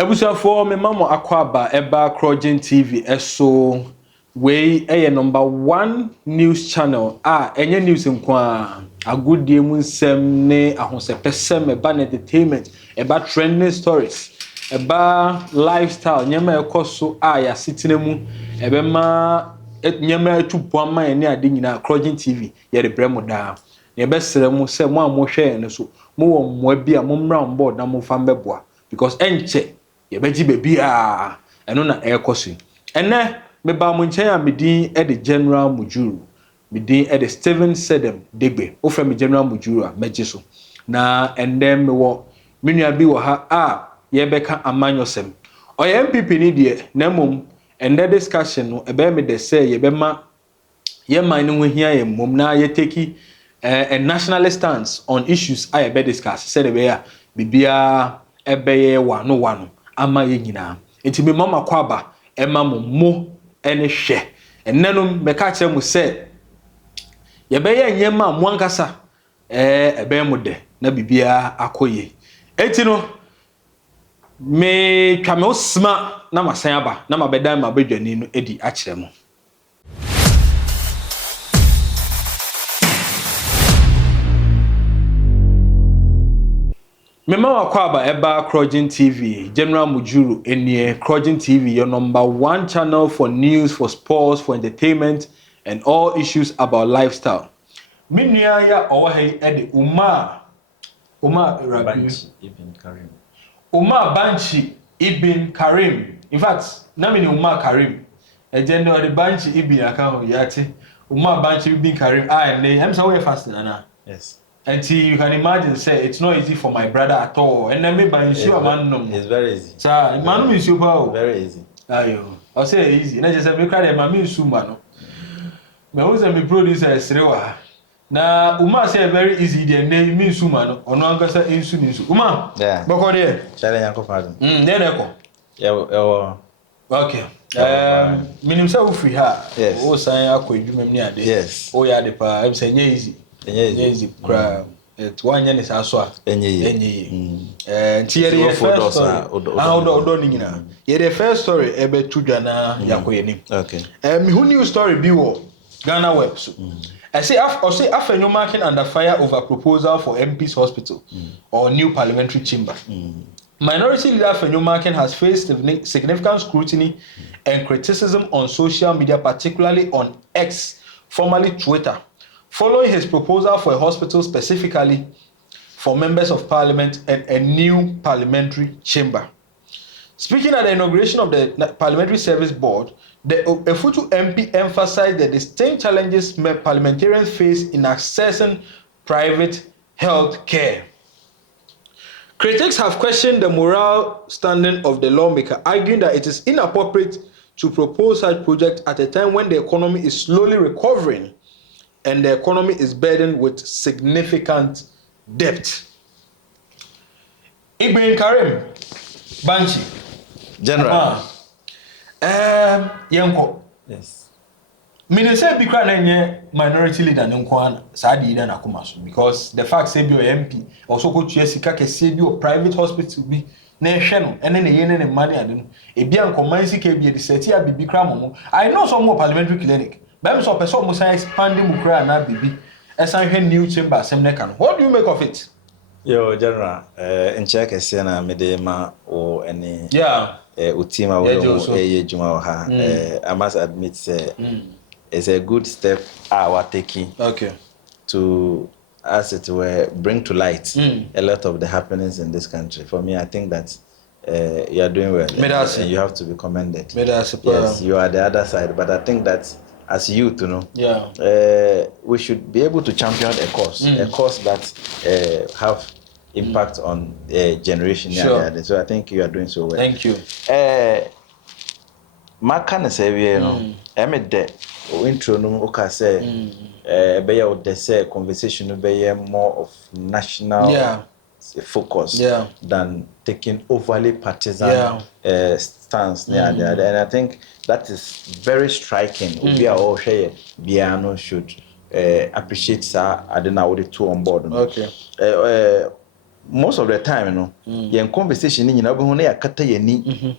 Ebusuafo me mama akwaba eba Crogen TV eso we number 1 news channel enye news nkwa agudie mu nsem ne ahosepesem eba entertainment eba trending stories eba lifestyle nyema ekoso ya sitine mu ebema nyema etupoama ene ade nyina Crogen TV ye de bremo da ne besere mu se mo amohwe ne so mo wo mo bia mo mra on board na mo fa mbeboa because enche yebeji bebi eno na ekosi ene meba mo nchen a medin e de General Mujuru medin e de Steven Sedem Degbe ofra me General Mujuru a meje so na endem me wo menua bi wo ha yebeka amanyosem oye MPP ni de na mom ende discussion no ebe me de say yebema ye man no hia ye mom na ye take a national stance on issues be discuss said be ya bibia ebeye wano ama ye nyina enti me mama kwaba ema mo ene hwe enenum me ka kire mu se ye beye nyema mo ankasa ebe mu de na bibia akoye enti no me twa me osma na masan aba na mabedan mabedwani no edi a kire mu. Mema wakwaba eba Crogen TV, General Mujuru enie Crogen TV, your number 1 channel for news, for sports, for entertainment, and all issues about lifestyle. Minya ya owahe ede Umar Banchi Ibn Karim. Umar Banchi Ibn Karim. In fact, namini Umar Karim. Ejendo ade Banchi Ibn account yati. Umar Banchi Ibn Karim. I'm so way faster nana. Yes. And you can imagine, say it's not easy for my brother at all. And then maybe by ensure man no. It's very easy. Sir, man is super. Very easy. Ayo. I'll say easy. And I just say me cry my mean sumano. Me who say me producer Srewa. Na Uma say very easy there name mean sumano. Ono ankasa insu ninsu. Uma. Yeah. Boko there. Chale yanko fadu. Then eko. Yeah. Okay. Minim say wo free ha. Yes. O san akodwuma ni ade. Yes. O ya de pa. Em say easy. Easy cry. It one yen is also enye the first story odo ni nyina ye the first story ebe tudwana yakoye ni. Okay. Who new story bi wo Ghana web so I say after marking under fire over proposal for MP's hospital or new parliamentary chamber. Minority leader Fenyo Markin has faced significant scrutiny and criticism on social media, particularly on X, formerly Twitter, following his proposal for a hospital specifically for members of parliament and a new parliamentary chamber. Speaking at the inauguration of the Parliamentary Service Board, the Efutu MP emphasized the distinct challenges parliamentarians face in accessing private health care. Critics have questioned the moral standing of the lawmaker, arguing that it is inappropriate to propose such projects at a time when the economy is slowly recovering and the economy is burdened with significant debt. Ibn Karim, Banchi, General. Yanko. Yes. Meaning say be crying minority leader nkwana saadi ida na kumaso because the fact say be MP also go to sika kese bi o private hospital bi na ehwe no ene ne yene ne money ade no e bia nkoman sika bi e seti a bibi kra momo. I know some more parliamentary clinic but me so person mo say expanding mu kra na bibi esan hwe new chamber asem ne kan. What do you make of it? Yo General, in check kese na me de ma o ene utima wo juma ha I must admit say it's a good step we're taking to, as it were, bring to light a lot of the happenings in this country. For me, I think that you are doing well and you have to be commended. Yes, you are the other side, but I think that as youth, we should be able to champion a cause that have impact on a generation. Sure. So I think you are doing so well. Thank you. Maka say intro no okay say be o de say conversation be more of national focus than taking overly partisan stance and I think that is very striking. We are all share Biano should appreciate sir I don't know the two on board. most of the time, you know, your conversation in your kata yeni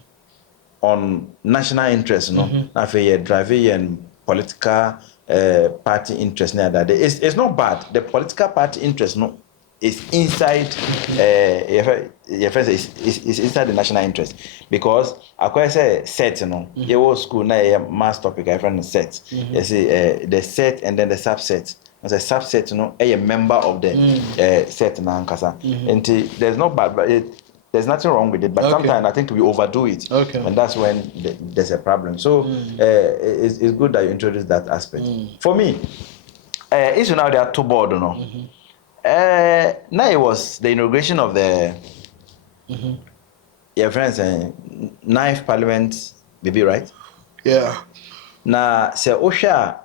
on national interest, you know, na fe ye drive and political party interest na that it's not bad. The political party interest, no, is inside your friends is inside the national interest because I say set, you know, your school na a mass topic I friend set. You see the set and then the subset. As a subset, you know, a member of the set na ankasa. And there's no bad, but there's nothing wrong with it. But sometimes I think we overdo it, and that's when there's a problem. So it's good that you introduce that aspect. For me, issue now there are two board, you know. Now it was the inauguration of the your friends ninth parliament, maybe right? Yeah. Now say Osha.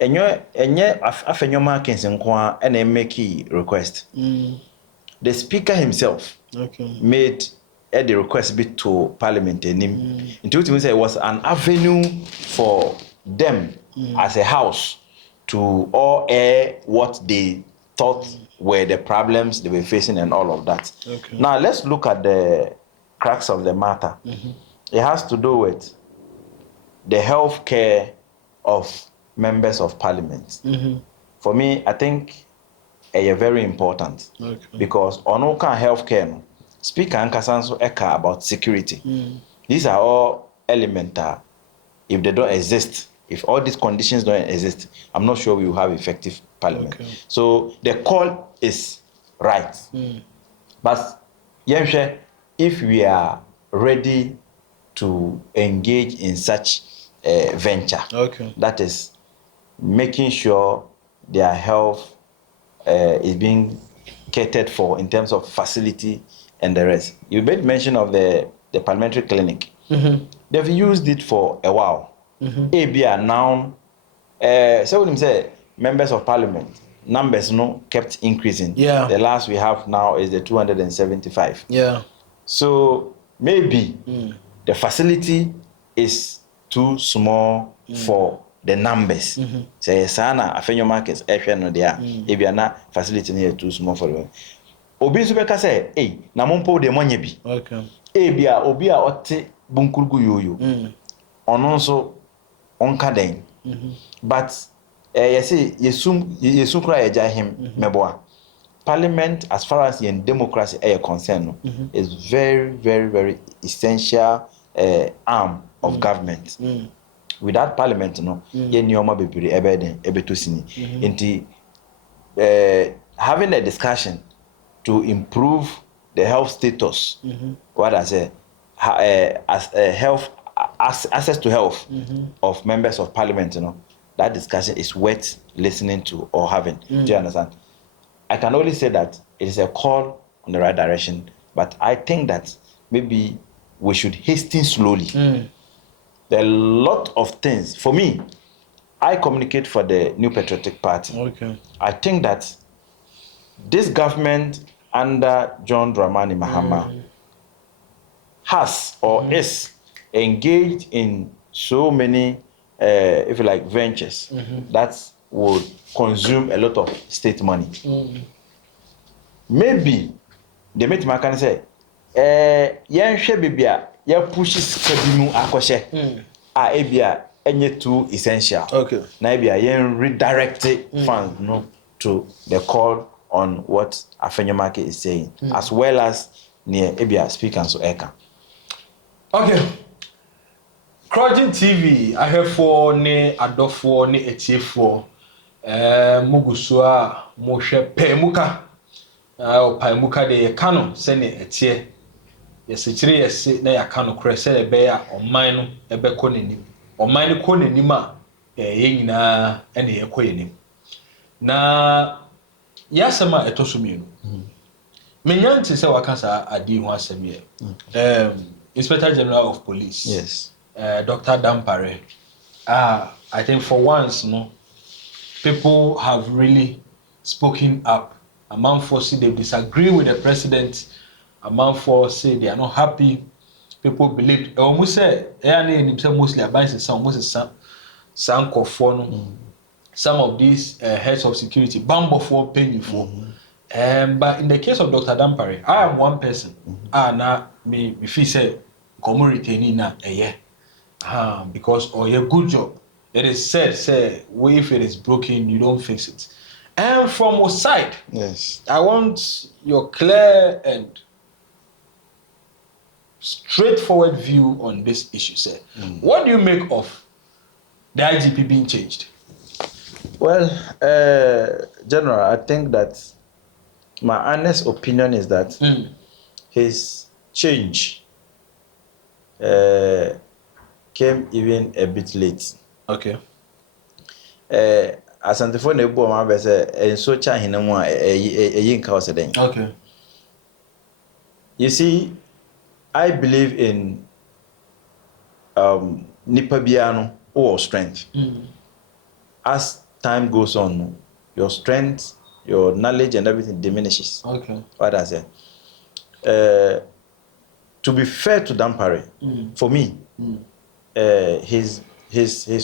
Enye afenyo markings nkwa and make request. The speaker himself made the request bit to parliament him. Into say it was an avenue for them as a house to all air what they thought were the problems they were facing and all of that. Now let's look at the crux of the matter. It has to do with the health care of members of parliament. For me, I think very important because on healthcare, speaker and Kasanso eka about security. These are all elemental. If they don't exist, if all these conditions don't exist, I'm not sure we will have effective parliament. So the call is right. But if we are ready to engage in such a venture, that is making sure their health is being catered for in terms of facility and the rest. You made mention of the parliamentary clinic. They've used it for a while. ABR now, so when say members of parliament, numbers kept increasing. The last we have now is the 275. So maybe the facility is too small for the numbers. Say sana afenyo markets no there. Ebia na facility near too small for them. Obi so beka say, "Hey, na mompo de monye bi." Ebia obi a ote bunkurgu yoyo. Ono nso onka den. But yesum kra eja him meboa. Parliament, as far as in democracy is concerned, is very, very, very essential arm of government. Without parliament, having a discussion to improve the health status, what I say, access to health of members of parliament, that discussion is worth listening to or having. Do you understand? I can only say that it is a call in the right direction, but I think that maybe we should hasten slowly. There are a lot of things. For me, I communicate for the New Patriotic Party. I think that this government under John Dramani Mahama has or is engaged in so many, if you like, ventures that would consume a lot of state money. Maybe the meeting can say, "Yan shebibia, ya pushes kebimu akoshe." Ebia enye too essential. Na ebia yan redirect funds to the call on what Afenyo Market is saying, as well as near ebia speak and so eka. Okay. Crossing TV, I have for ne adofo ne etiefo. Mugusua moshe pemuka. Pemuka de kano sene etie. Yesichire yesi na yakano krese ebe ya oman no ebe ko nenim. Oman no ko nenim a ye nyina ene ye ko yenim. Na yasema etosumienu. Menyanti se wakasa adi ho asem ye. Inspector General of Police. Yes. Dr. Dampare. I think for once, people have really spoken up. Among force they disagree with the president. Among force say they are not happy. People believe. Almost say, mostly advice some of these heads of security, bambo for penny for. But in the case of Dr. Dampare, I am one person. Now me feel say community na because a good job. It is said, say, if it is broken, you don't fix it. And from your side, yes, I want your clear and straightforward view on this issue, sir. What do you make of the IGP being changed? Well, General, I think that my honest opinion is that his change came even a bit late. Okay. Asantefo na ebu ọma bẹ sẹ enso cha hene mu a eyi nka ọsẹ den. Okay. You see, I believe in nipa biano or strength. As time goes on, your strength, your knowledge and everything diminishes. Okay. What I say. To be fair to Dampare, for me, he's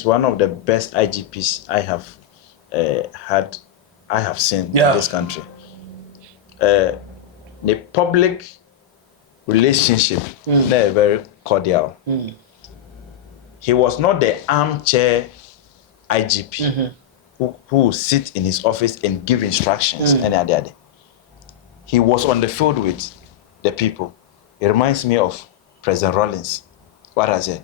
one of the best IGPs I have seen in this country. The public relationship, they're very cordial. He was not the armchair IGP who sit in his office and give instructions any other day. He was on the field with the people. It reminds me of President Rawlings. What I say?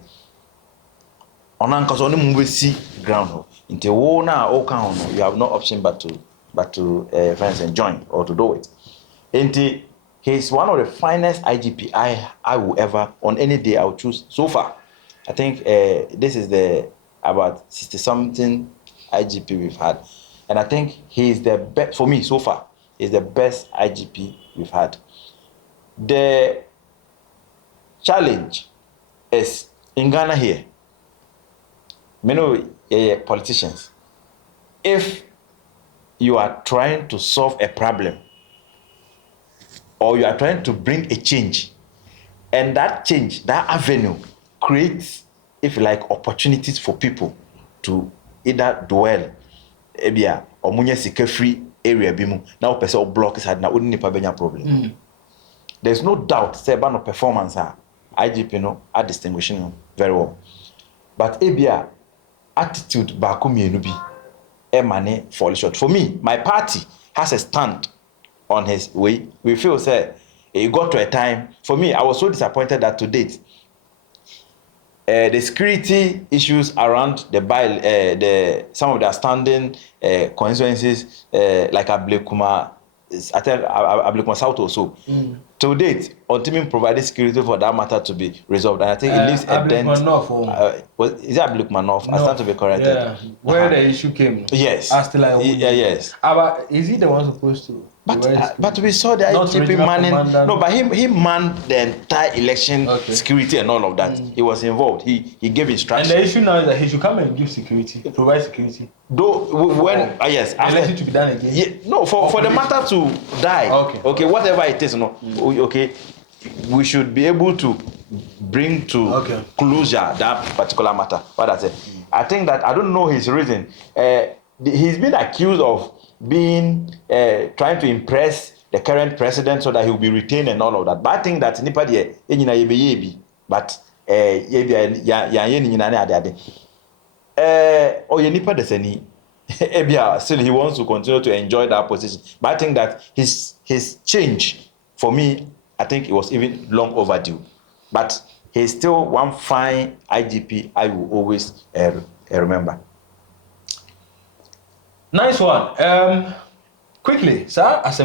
On because only move see ground. Into na you have no option but to friends and join or to do it. And he's one of the finest IGP I will ever on any day I will choose so far. I think this is the about 60-something IGP we've had, and I think he's the best for me so far. He's the best IGP we've had. The challenge is in Ghana here. Many politicians, if you are trying to solve a problem or you are trying to bring a change, and that change, that avenue creates, if you like, opportunities for people to either dwell ebia or munya sika free area bimu now person block is had na odi nipa benya problem. There's no doubt say about no performance IGP no are distinguishing very well, but ebia attitude baako mienu bi e mane fall short. For me, my party has a stand on his way. We feel say it got to a time. For me, I was so disappointed that to date the security issues around the some of the outstanding constituencies like Ablekuma, I think Ablekuma South also. To date, Ontimin provided security for that matter to be resolved, and I think it leaves a dent. Is it Ablekuma North? I stand to be corrected. Yeah, where the issue came. Yes. Yes. But is he the one supposed to? But we saw the IGP manning. No, but he manned the entire election security and all of that. He was involved. He gave instructions. And the issue now is that he should come and give security, provide security. Though when yes, election to be done again. Yeah, no, for the matter to die. Okay, whatever it is, no. Okay, we should be able to bring to closure that particular matter. What I say, I think that I don't know his reason. He's been accused of being trying to impress the current president so that he will be retained and all of that. But I think that nipa de enyina yebi but oye nipa de sani ebia still he wants to continue to enjoy that position. But I think that his change for me, I think it was even long overdue. But he's still one fine IGP I will always remember. Nice one. Quickly, sir, as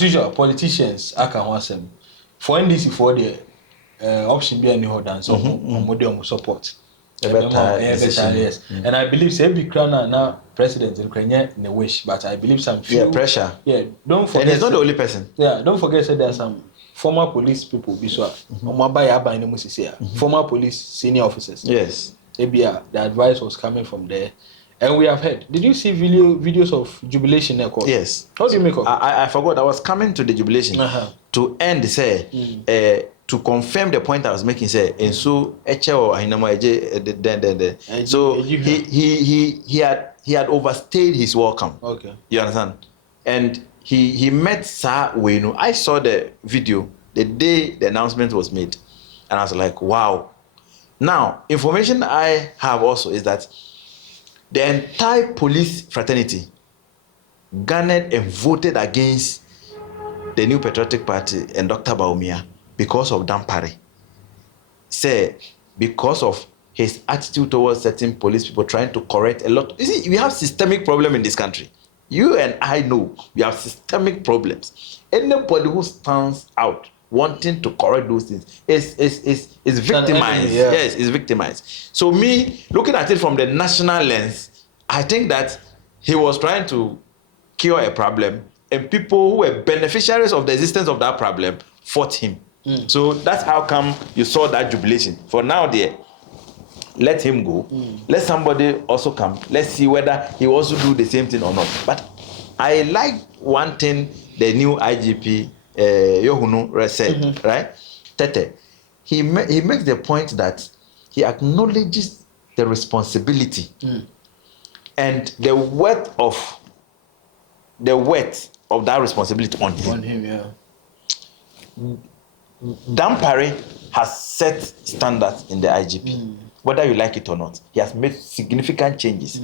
usual, politicians can for NDC for the option be any other so modern support. Yes. And I believe say every crown now president in Ukraine in a wish, but I believe some few pressure. Yeah, don't forget. And he's not the only person. Yeah, don't forget say there are some former police people former police senior officers. Yes. The advice was coming from there. And we have heard. Did you see videos of jubilation? Yes. How do you make of it? I forgot. I was coming to the jubilation to end. Say to confirm the point I was making, say, and so so he had overstayed his welcome. Okay. You understand? And he met Sir Wenu. I saw the video the day the announcement was made, and I was like, wow. Now, information I have also is that the entire police fraternity garnered and voted against the New Patriotic Party and Dr. Baumia because of Dampare. Say, because of his attitude towards certain police people trying to correct a lot. You see, we have systemic problem in this country. You and I know we have systemic problems. Anybody who stands out wanting to correct those things is victimized. Yeah. Yes, is victimized. So me, looking at it from the national lens, I think that he was trying to cure a problem, and people who were beneficiaries of the existence of that problem fought him. So that's how come you saw that jubilation. For now, there, let him go. Let somebody also come. Let's see whether he wants to do the same thing or not. But I like one thing the new IGP Yohunu said, right? Tete, he makes the point that he acknowledges the responsibility and the weight of that responsibility on him. On him, yeah. Dampare has set standards in the IGP, whether you like it or not. He has made significant changes.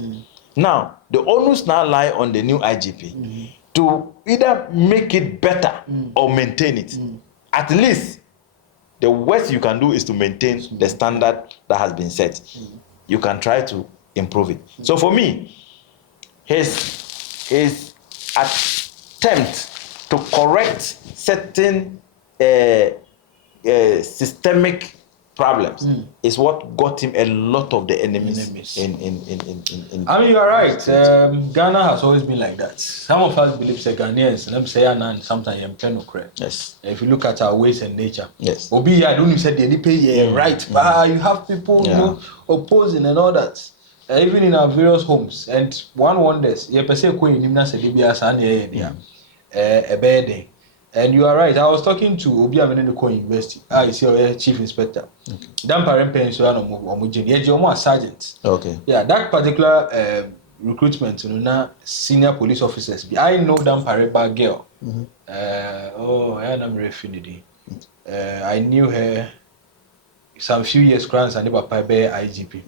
Now, the onus now lie on the new IGP to either make it better or maintain it. At least, the worst you can do is to maintain the standard that has been set. You can try to improve it. So for me, his attempt to correct certain systemic problems is what got him a lot of the enemies. In I mean, you are right. Ghana has always been like that. Some of us believe that Ghanaians, let me say, and sometimes you're correct. Yes. If you look at our ways and nature, yes. Obi, I don't even say they pay right, but you have people you know, opposing and all that. Even in our various homes, and one wonders, you per se in Nimna Sedibia Sanya, a bad day. And you are right. I was talking to Obi Ameniko University. I see our chief inspector. Dampare Pensuano Omujin, sergeant. Okay. Yeah, that particular recruitment, you know, senior police officers. I know Dampare girl. I am refinity. I knew her some few years grants and never pay IGP.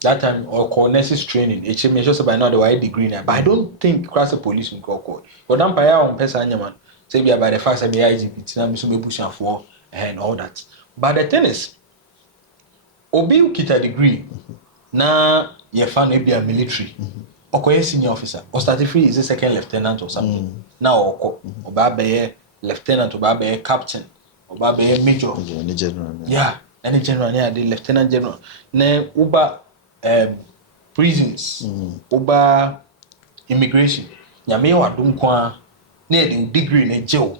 That time or cornesis training. It's just by now the white degree now. But I don't think class of police will go code. But Dampare on Pesanya say we are by the fact that the IGP and all that. But the thing is, Obi kita degree na ye fan be a military. Okoye senior officer. Or started free is a second lieutenant or something. Now Oba be lieutenant, Oba be captain, Oba be major. Any general. Yeah, any general, yeah, the lieutenant general. Ne Uba prisons, Uba immigration. Nyame wa dum kwa need degree in jail.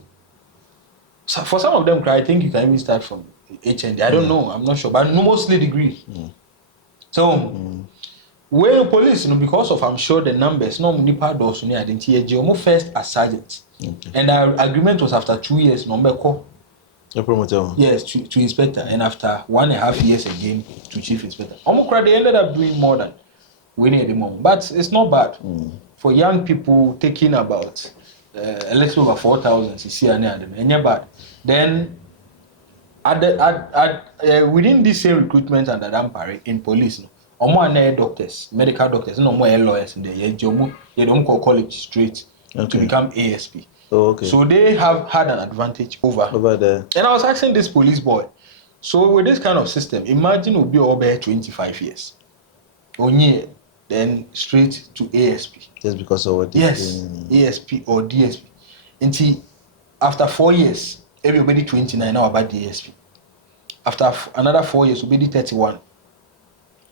So for some of them, I think you can even start from HND. I don't know, I'm not sure, but mostly degree. So when police, you know, because of I'm sure the numbers, no many doors in identity, Jomo first as sergeant, and our agreement was after 2 years. Number call. The promoter. Yes, to inspector, and after 1.5 years again to chief inspector. They ended up doing more than winning at the moment, but it's not bad for young people taking about. A little over 4,000 bad. Then within this same recruitment under Dampare in police, no doctors, medical doctors, no more lawyers in there. They don't call college straight to become ASP. Oh, okay. So they have had an advantage over there. And I was asking this police boy, so with this kind of system, imagine we'll be over 25 years. Only then straight to ASP. Just because of what? Yes, ASP or DSP. Until after 4 years, everybody 29 now about DSP. After another 4 years, we'll be 31.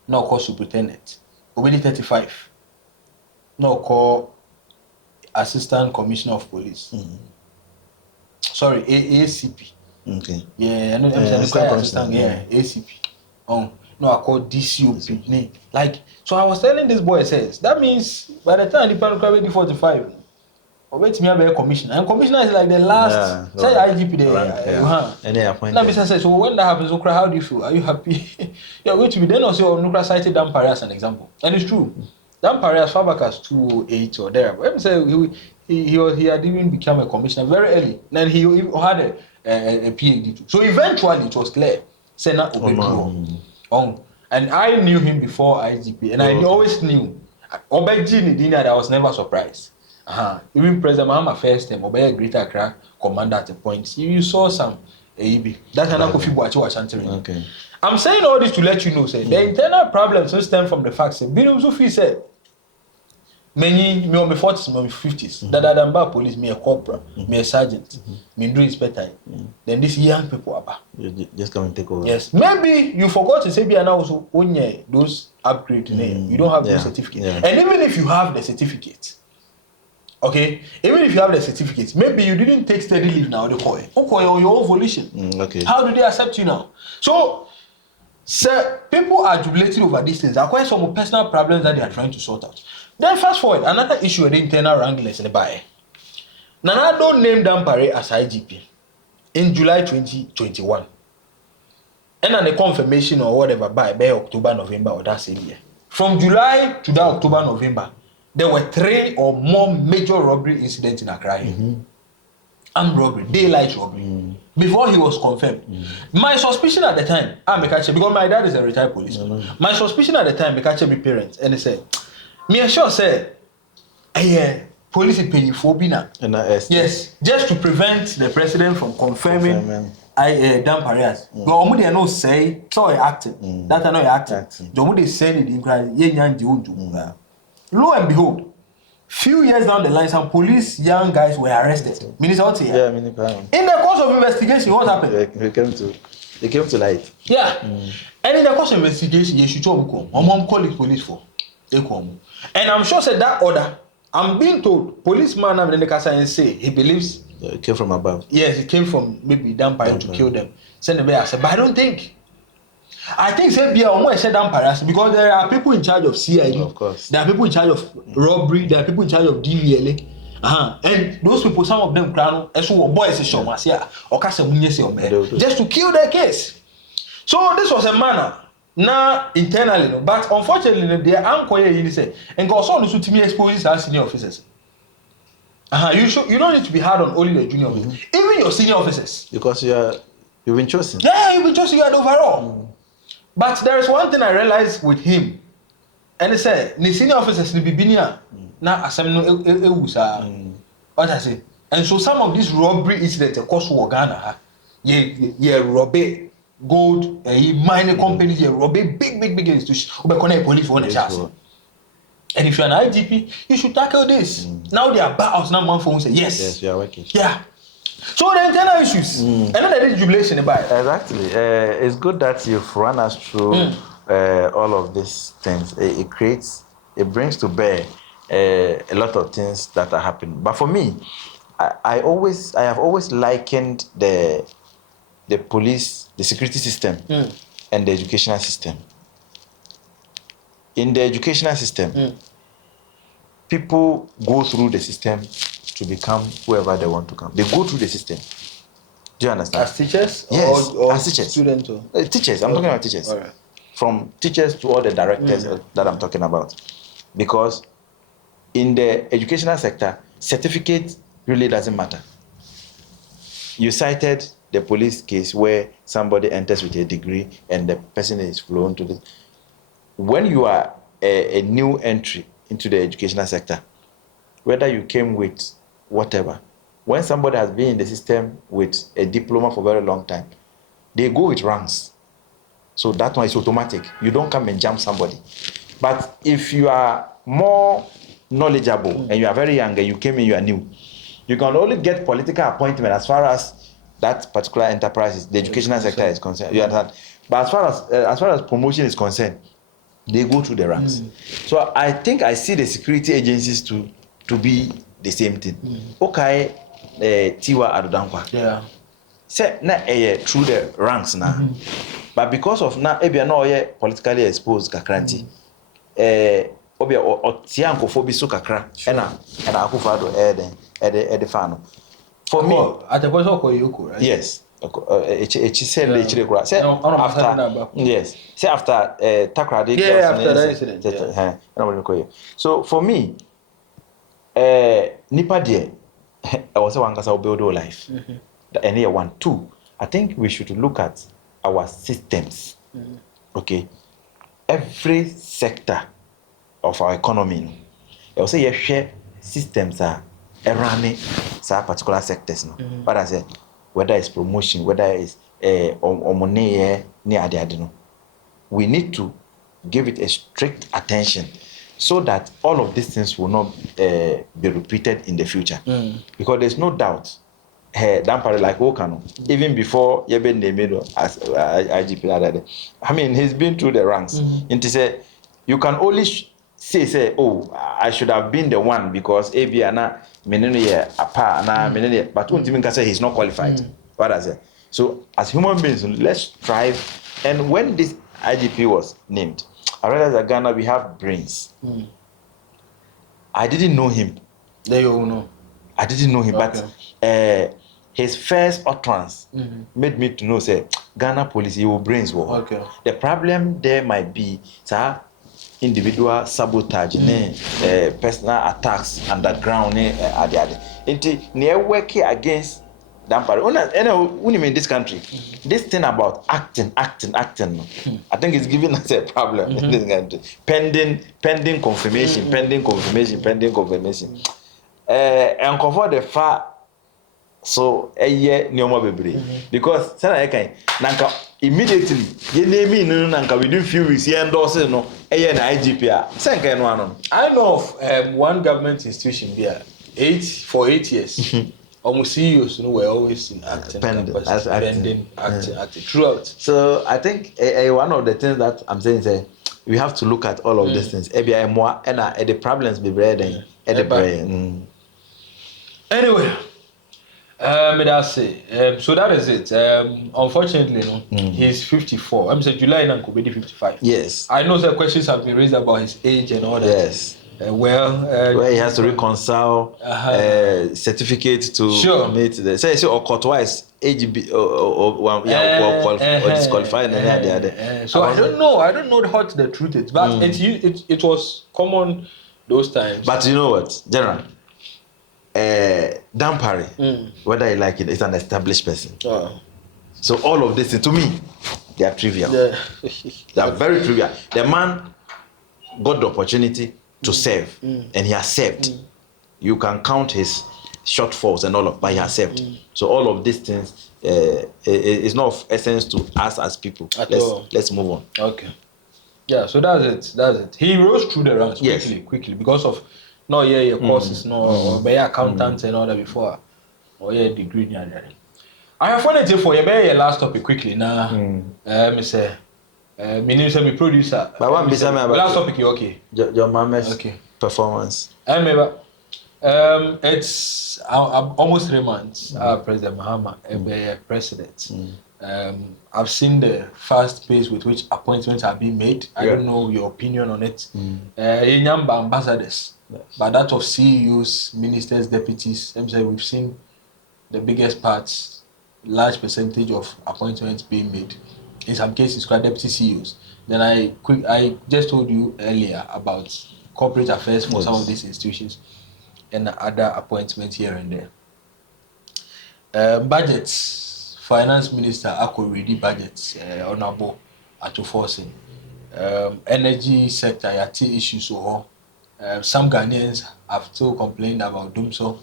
Now call superintendent. We'll be 35. Now call assistant commissioner of police. Sorry, ACP. Okay. Yeah, I know assistant. Yeah, ACP. No, I call DCOP. Like, so I was telling this boy, says that means by the time the pan ready 45, wait me a commissioner. And commissioner is like the last say IGP there. Any appointment. Now business says, so when that happens, okay, how do you feel? Are you happy? Yeah, wait to be then also Nukra cited Dampare as an example. And it's true. Dampare as far back as 2008 or there. Let me say he had even become a commissioner very early. Then he had a PhD too. So eventually it was clear. Senna Obedu. And I knew him before IGP, and I always knew Obeji that I was never surprised. Even President Mahama first time, Obey a greater crack commander at a point. You saw some AEB. That's an Kofi Boachi was answering. Okay. I'm saying all this to let you know, say the internal problems don't stem from the fact that Binum Sufi said many me on my 40s, me on my 50s, that Dampare police, me a corporal, me a sergeant, me do inspector. Then these young people are You just come and take over. Yes, maybe you forgot to say be also only those upgrade name. You don't have those certificates. And even if you have the certificate, okay, even if you have the certificate, maybe you didn't take steady leave now, they call it. On your own volition. Okay. How do they accept you now? So, sir, people are jubilating over these things. There are quite some personal problems that they are trying to sort out. Then fast forward, another issue with the internal wranglers in the buy. Nana don't name Dampare as IGP in July 2021. And then the confirmation or whatever by October, November or that same year. From July to that October, November, there were 3 or more major robbery incidents in Accra. Armed robbery, daylight robbery. Before he was confirmed. My suspicion at the time, because my dad is a retired policeman. My suspicion at the time, because my parents, and they said, me sure say, police paying for bina. Yes, just to prevent the president from confirming Dampare as. But they no say so acting. That I know acting. They say it in lo and behold, few years down the line, some police young guys were arrested. Minister here. In the course of investigation, what happened? They came to light. Yeah. And in the course of investigation, you should come. My mom called it police for. They come. And I'm sure said that order. I'm being told policeman and the casa and say he believes it came from above. Yes, it came from maybe Dampare to kill them. Send them there. But I don't think. I think say be almost said Dampare because there are people in charge of CID. Of course. There are people in charge of robbery. There are people in charge of DVLA. And those people, some of them, boys, just to kill their case. So this was a manner. Now internally, but unfortunately, they are unqualified. Say, and God saw to me exposes our senior officers. You don't need to be hard on only the junior officers, even your senior officers, because you've been chosen. Yeah, you've been chosen. You are the overall. But there is one thing I realized with him, and he said, "The senior officers will be binia na asem what I say." And so some of these robbery incidents, of course, were Ghana. Yeah, robbery. Gold, mining companies, you rob big institutions. Police for the chance. And if you're an IGP, you should tackle this. Now they are back out. Now one phone say yes, you are working. Yeah. So the internal issues, and then there is jubilation about it. Exactly. It's good that you've run us through all of these things. It brings to bear a lot of things that are happening. But for me, I have always likened the police, the security system, and the educational system. In the educational system, people go through the system to become whoever they want to come. They go through the system. Do you understand? As teachers? Yes, or as teachers. Students? Teachers. I'm talking about teachers. All right. From teachers to all the directors that I'm talking about. Because in the educational sector, certificate really doesn't matter. You cited the police case where somebody enters with a degree and the person is flown to the... When you are a new entry into the educational sector, whether you came with whatever, when somebody has been in the system with a diploma for a very long time, they go with ranks. So that one is automatic. You don't come and jump somebody. But if you are more knowledgeable and you are very young and you came in, you are new, you can only get political appointment as far as that particular enterprise, the educational sector is concerned. You understand? But as far as promotion is concerned, they go through the ranks. So I think I see the security agencies to be the same thing. Okay, Tiwa Adodankwa. Yeah. Say na through the ranks now. But because of now, maybe no politically exposed kakranti. obi o tia nkofo bi so kakra na akufado the fan for me at the point of Koyoko, right? yes echi say le chire kura say after yes say after takrade after that incident so for me nipa de I was one kasa build your life and here 1 2 I think we should look at our systems okay every sector of our economy I will say you share systems are running some particular sectors no but I say whether it's promotion whether it's money near the no we need to give it a strict attention so that all of these things will not be repeated in the future because there's no doubt Dampare like Okano even before Yebe Nemedo as IGP I mean he's been through the ranks and to say you can only say oh I should have been the one because Abiana menene apa na menene but won't even say he's not qualified what I say so as human beings let's strive and when this IGP was named I realized that Ghana we have brains I didn't know him there you know I didn't know him but his first utterance made me to know say Ghana police your brains were the problem there might be sir individual sabotage personal attacks underground near working against Dampare. In this country, this thing about acting, I think it's giving us a problem in this country. Pending confirmation. And cover the far so a year neoma bebre because sana ekan nanka immediately ye name no nanka within few weeks ye endorse no eye na IGP a senka no ano I know of one government institution there 8 years almost CEOs no were always in acting acting throughout so I think one of the things that I'm saying is we have to look at all of these things EBI more and the problems be bread and anyway that's it. So that is it. Unfortunately, he's 54. I'm saying July and could be 55. Yes. I know the questions have been raised about his age and all that. Yes. Where he has to reconcile certificate to meet the say or court twice AGB or disqualified and the other. So I don't know what the truth is, but it was common those times. But you know what, General? Dampare, whether you like it, is an established person. So all of this, to me, they are trivial. They are very trivial. The man got the opportunity to serve, and he has served. You can count his shortfalls and all of, but he has served. So all of these things is not of essence to us as people. Let's move on. Okay. Yeah. So that's it. He rose through the ranks quickly because of. No, your courses, or be accountants and all that before, or degree. I have one idea for your last topic quickly. Now, me say, me producer. But one beside me last topic, you okay? Your mama's performance. I remember. It's almost 3 months. President Mahama, president. I've seen the fast pace with which appointments are being made. I don't know your opinion on it. Ambassadors. But that of CEOs, ministers, deputies, we've seen the biggest parts, large percentage of appointments being made. In some cases, quite deputy CEOs. Then I just told you earlier about corporate affairs for some of these institutions and other appointments here and there. Budgets, finance minister, already budgets, honorable at forcing. Energy sector, yati issues or. Some Ghanaians have still complained about Dumso.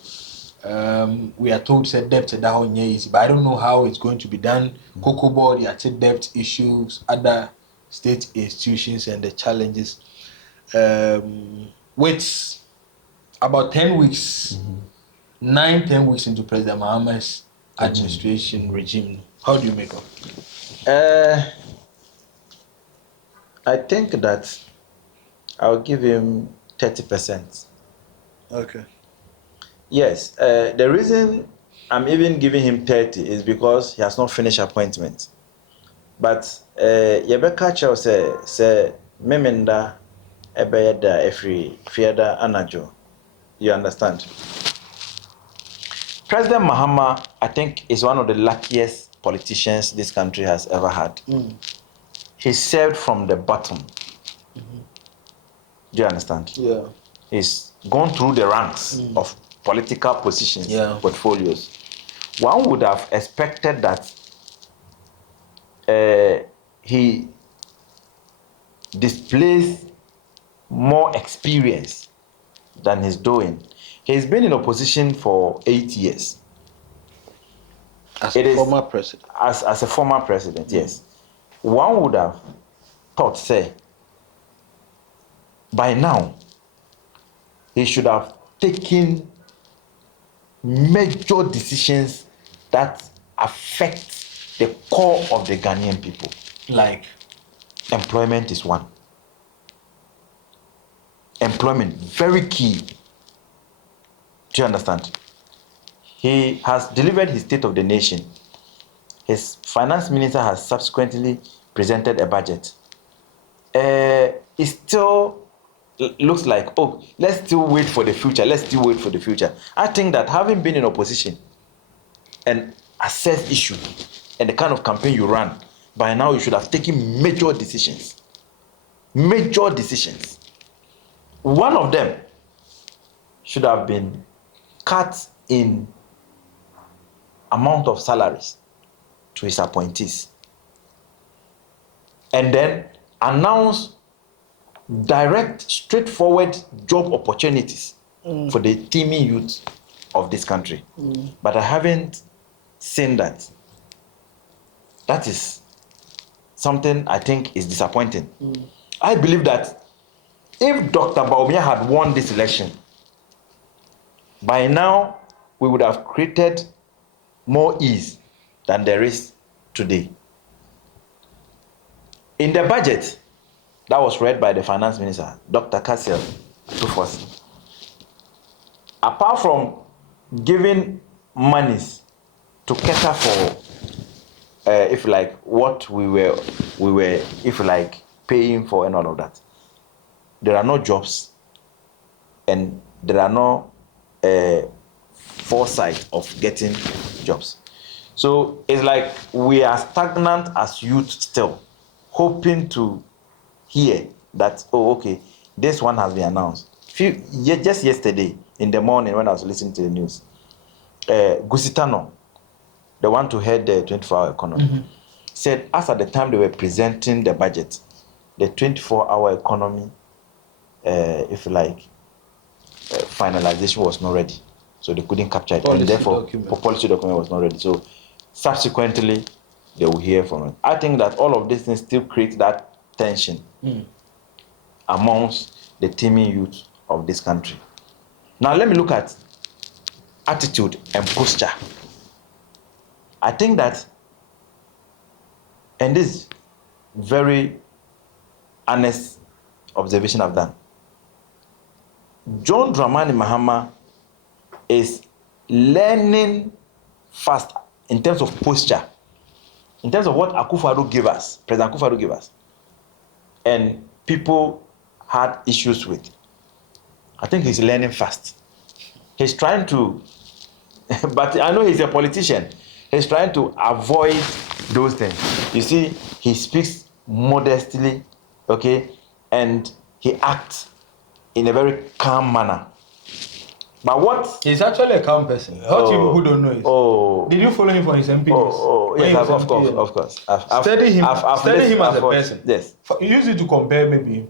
We are told that debt is down easy, but I don't know how it's going to be done. Cocoa board, debt issues, other state institutions, and the challenges. With about 10 weeks, 9-10 weeks into President Mahama's administration regime, how do you make up? I think that I'll give him 30%. Okay. Yes. The reason I'm even giving him 30 is because he has not finished appointment. But Yebeka Chow say Memenda ebeyeda every fiada anajo. You understand? President Mahama, I think, is one of the luckiest politicians this country has ever had. He served from the bottom. Do you understand? Yeah. He's gone through the ranks of political positions, portfolios. One would have expected that he displays more experience than he's doing. He's been in opposition for 8 years. As a former president. As a former president, yes. One would have thought, say, by now, he should have taken major decisions that affect the core of the Ghanaian people. Like? Employment is one. Employment, very key. Do you understand? He has delivered his State of the Nation. His finance minister has subsequently presented a budget. It still looks like, oh, let's still wait for the future. Let's still wait for the future. I think that having been in opposition and assess issue and the kind of campaign you run, by now you should have taken major decisions. Major decisions. One of them should have been cut in amount of salaries to his appointees. And then announce direct, straightforward job opportunities for the teeming youth of this country. But I haven't seen that. That is something I think is disappointing. I believe that if Dr. Bawumia had won this election, by now we would have created more ease than there is today. In the budget that was read by the finance minister, Dr. Cassiel Tufosi, apart from giving monies to cater for, if like what we were, if like paying for and all of that, there are no jobs, and there are no foresight of getting jobs. So it's like we are stagnant as youth still, hoping to hear that, oh, okay, this one has been announced. Just yesterday in the morning when I was listening to the news, Gusitano, the one to head the 24-hour economy, said as at the time they were presenting the budget, the 24-hour economy, if you like, finalization was not ready. So they couldn't capture it. And therefore, policy document was not ready. So subsequently, they will hear from it. I think that all of these things still create that tension amongst the teeming youth of this country. Now, let me look at attitude and posture. I think that, and this very honest observation I've done, John Dramani Mahama is learning fast in terms of posture, in terms of what Akufo-Addo gave us, President Akufo-Addo gave us, and people had issues with. I think he's learning fast. He's trying to, but I know he's a politician, he's trying to avoid those things. You see, he speaks modestly, okay, and he acts in a very calm manner. But what? He's actually a calm person. How people who don't know it. Did you follow him for his MP? Yes, of course. I've studied him as a person. Yes. Use it to compare maybe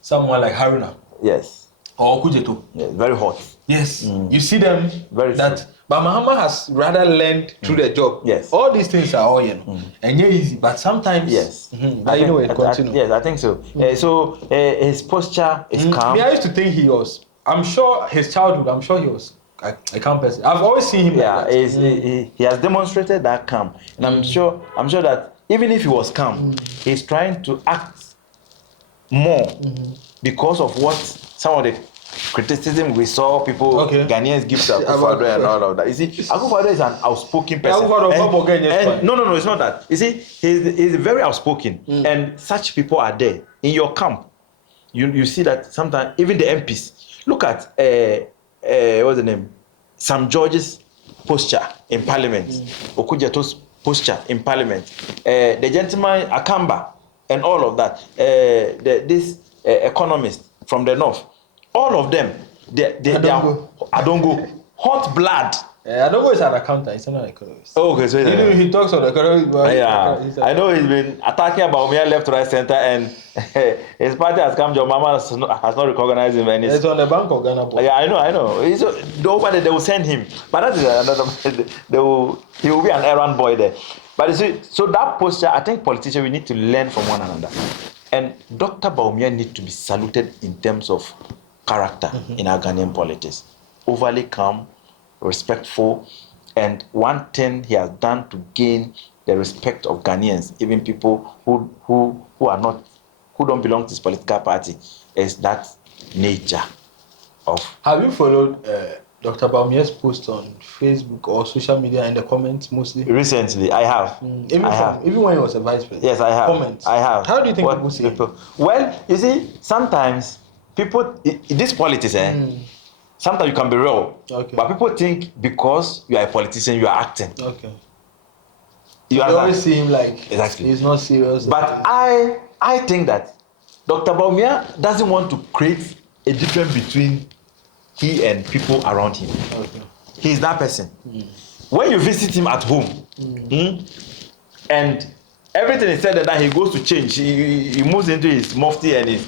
someone like Haruna. Yes. Or Kujeto. Yes, very hot. Yes. You see them very that true. But Mahama has rather learned through the job. Yes. All these things are all, and yeah, easy. But sometimes, yes. But you know, it continues. Yes, I think so. So his posture is calm. I used to think he was. I'm sure his childhood. I'm sure he was a calm person. I've always seen him. Yeah, like that. He has demonstrated that calm, and I'm sure that even if he was calm, he's trying to act more because of what some of the criticism we saw people Ghanaians give to Akufo-Addo and all of that. You see, Akufo-Addo is an outspoken person. No, it's not that. You see, he's very outspoken, and such people are there in your camp. you see that sometimes even the MPs look at what's the name, Sam George's posture in Parliament, Okudjato's posture in Parliament, the gentleman Akamba and all of that, this economist from the north, all of them, they are Adongo, hot blood. Adongo is an accountant, he's not an economist. Oh, okay, so he talks on economics, but I know he's been attacking about me left, right, center, and his party has come. Your mama has not recognized him. And it's on the Bank of Ghana. Yeah, I know. Nobody, they will send him, but that is another. He will be an errand boy there. But you see, so that posture, I think politicians, we need to learn from one another. And Dr. Bawumia needs to be saluted in terms of character in our Ghanaian politics. Overly calm, respectful, and one thing he has done to gain the respect of Ghanaians, even people who don't belong to this political party, is that nature of. Have you followed Dr. Bawumia's post on Facebook or social media in the comments mostly? Recently, I have. Even when he was a vice president. Yes, I have. Comments. I have. How do you think people see it? Well, you see, sometimes people in this politics, sometimes you can be real, but people think because you are a politician, you are acting. Okay. You always see him like exactly. He's not serious. But I think that Dr. Bawumia doesn't want to create a difference between he and people around him. Okay. He's that person. When you visit him at home, and everything is said that he goes to change, he moves into his mufti and he's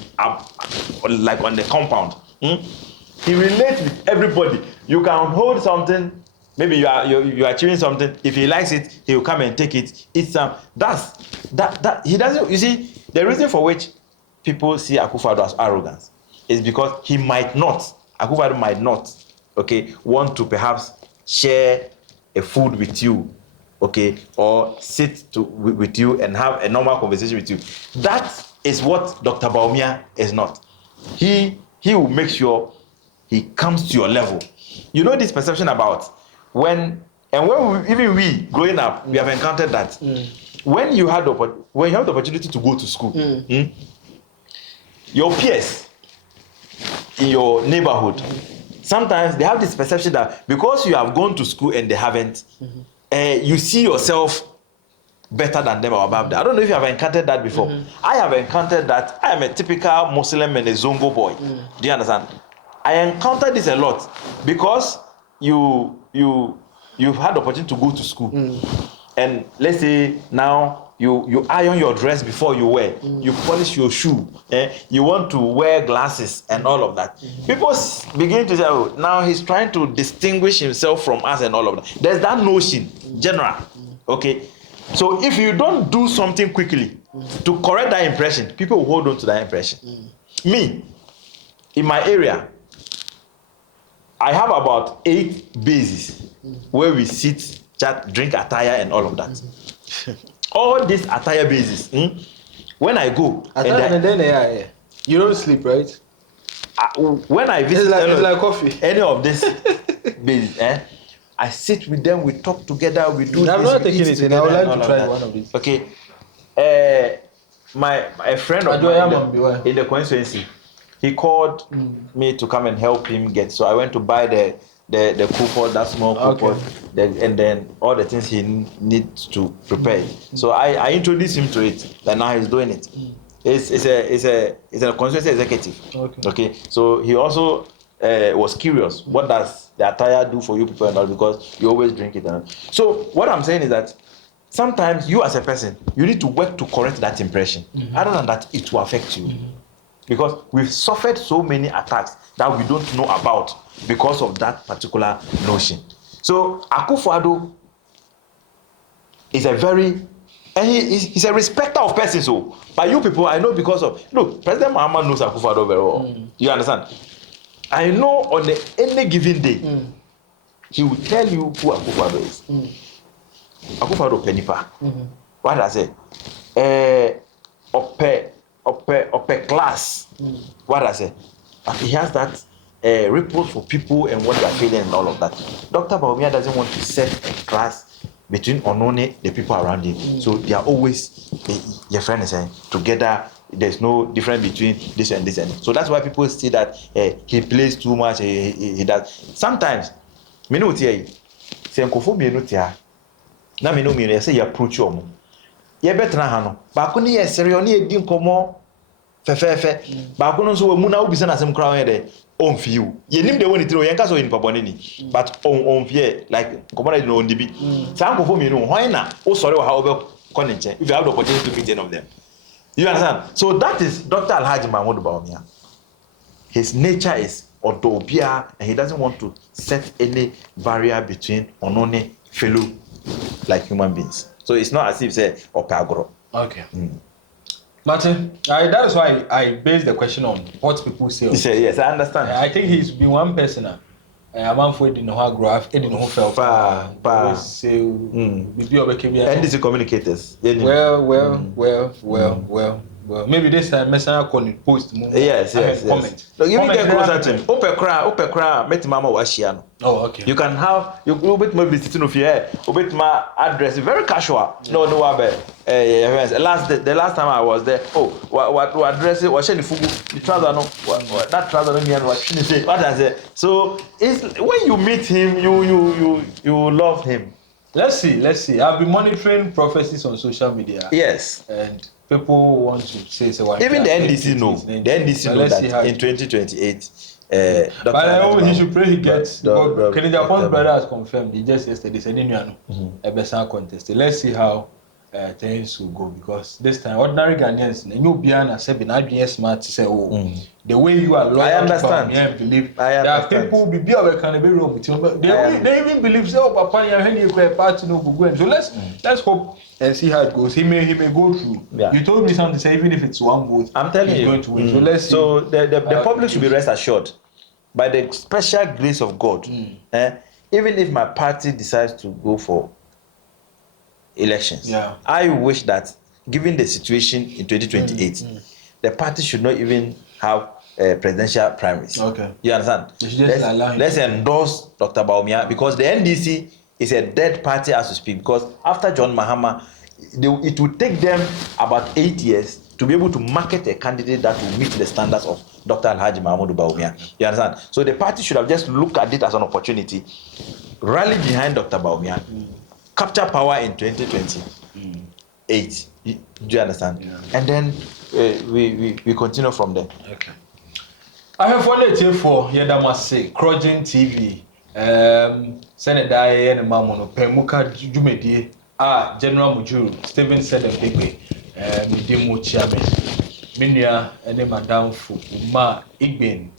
like on the compound. He relates with everybody. You can hold something, maybe you are achieving something. If he likes it, he will come and take it. It's that he doesn't. You see, the reason for which people see Akufo-Addo as arrogance is because Akufo-Addo might not, want to perhaps share a food with you, or sit with you and have a normal conversation with you. That is what Dr. Bawumia is not. He will make sure he comes to your level. You know this perception about when we growing up, we have encountered that when you have the opportunity to go to school, your peers in your neighborhood, sometimes they have this perception that because you have gone to school and they haven't, you see yourself better than them or above them. I don't know if you have encountered that before. I have encountered that. I am a typical Muslim and a Zongo boy. Do you understand? I encountered this a lot because you've had the opportunity to go to school, and let's say now you iron your dress before you wear, you polish your shoe, you want to wear glasses and all of that. People begin to say, oh, now he's trying to distinguish himself from us and all of that. There's that notion, general, So if you don't do something quickly to correct that impression, people will hold on to that impression. Me, in my area, I have about 8 bases where we sit, chat, drink attire and all of that. All these attire bases, when I go, and then you don't sleep, right? When I visit, it's like coffee. Any of this bases, I sit with them, we talk together, we do. I'm not taking it in. I would like to try one of these. Okay, a friend of mine in the constituency, he called me to come and help him get. So I went to buy the coupon, that small coupon, and then all the things he needs to prepare. So I introduced him to it, and now he's doing it. It's a constituency executive. Okay. So he also was curious. What does the attire do for you people and all? Because you always drink it. So what I'm saying is that sometimes you as a person, you need to work to correct that impression. Other than that, it will affect you. Because we've suffered so many attacks that we don't know about because of that particular notion. So Akufo-Addo is he's a respecter of persons. So, but you people, I know because of President Mahama knows Akufo-Addo very well. You understand? I know on any given day, he will tell you who Akufo-Addo is. Akufo-Addo Penipa. What I say? Ope class. What I say? He has that report for people and what they are feeling and all of that. Dr. Bawumia doesn't want to set a class between Onone, the people around him. So they are always, your friend is saying, together there's no difference between this and this and this. So that's why people see that he plays too much. He does. Sometimes, me know say nkofo me no tia. Na me no me say you approach you. Ye betra ha no. Ba ko ne ye sere oni edi nkomo fefefe. Ba ko no so mu na obisa na asem kra ye on feel. Ye nim de woni tire ye nka so yin pabone ni. But on fear like nkomo na no on dibi. Sa nkofo me no hwan na o sore wa ha obe if you have the opportunity to meet any of them. You understand? So that is Dr. Alhaji Mahmoud Bawumia. His nature is Odobia, and he doesn't want to set any barrier between onone fellow like human beings. So it's not as if say Opagoro. Okay. Martin, that is why I based the question on what people say. You say yes, I understand. I think he's been one person. A man for didn't know how graph, didn't know how felt. NDC communicators. Well, maybe this time Messiah can post more. Yes. Comment. Look, you get closer to him. Open cry, met mama washiano. Oh, okay. You can have you bit maybe sitting of here, bit my address, very casual. No, the last time I was there, what address it was the fugu, the trouser no, that trouser me and what I say. So it's when you meet him, you love him. Let's see. I've been monitoring prophecies on social media. Yes. And people want to say so. Even the NDC know. The NDC know that in 2028. But he should pray he gets. Kenny Japan's brother has confirmed. He just yesterday said, "Ebesa contest." Let's see how things will go, because this time ordinary Ghanaians, you be an accept and smart to say, the way you are loyal. I understand. To believe. There are people be can be wrong with you, but they even believe say, "Oh, Papa, you are a party no go." So let's hope and see how it goes. He may go through. Yeah. You told me something. Say even if it's one vote, I'm telling you, going to win. So let's see. So the public should be rest assured, by the special grace of God. Even if my party decides to go for elections, I wish that, given the situation in 2028, the party should not even have presidential primaries. Okay. You understand? Let's endorse Dr. Bawumia, because the NDC is a dead party as we speak, because after John Mahama, it will take them about 8 years to be able to market a candidate that will meet the standards of Dr. Alhaji Mahmoud Bawumia. You understand? So the party should have just looked at it as an opportunity, rally behind Dr. Bawumia, capture power in 2028. Do you understand? Yeah. And then we continue from there. Okay. I have one letter for Yedamase, Crogen TV. Senator and Mamono, Pemuka Jumedi, General Mujuru, Stephen said a big way, Demo Chairman, Minia, and Madame Fu, Ma Ibn.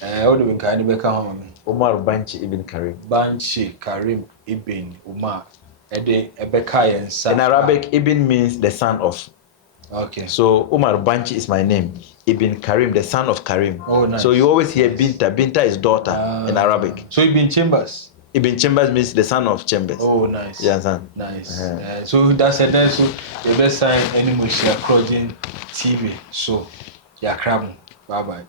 What do we kind of become? Omar Banchi Ibn Karim. Banchi Karim Ibn Umar. In Arabic, Ibn means the son of. Okay. So Umar Banchi is my name. Ibn Karim, the son of Karim. Oh, nice. So you always hear Binta. Binta is daughter in Arabic. So Ibn Chambers. Ibn Chambers means the son of Chambers. Oh, nice. Yeah, son. Nice. So that's it. So the best sign anymore, Crogen TV. So yeah, crab. Bye bye.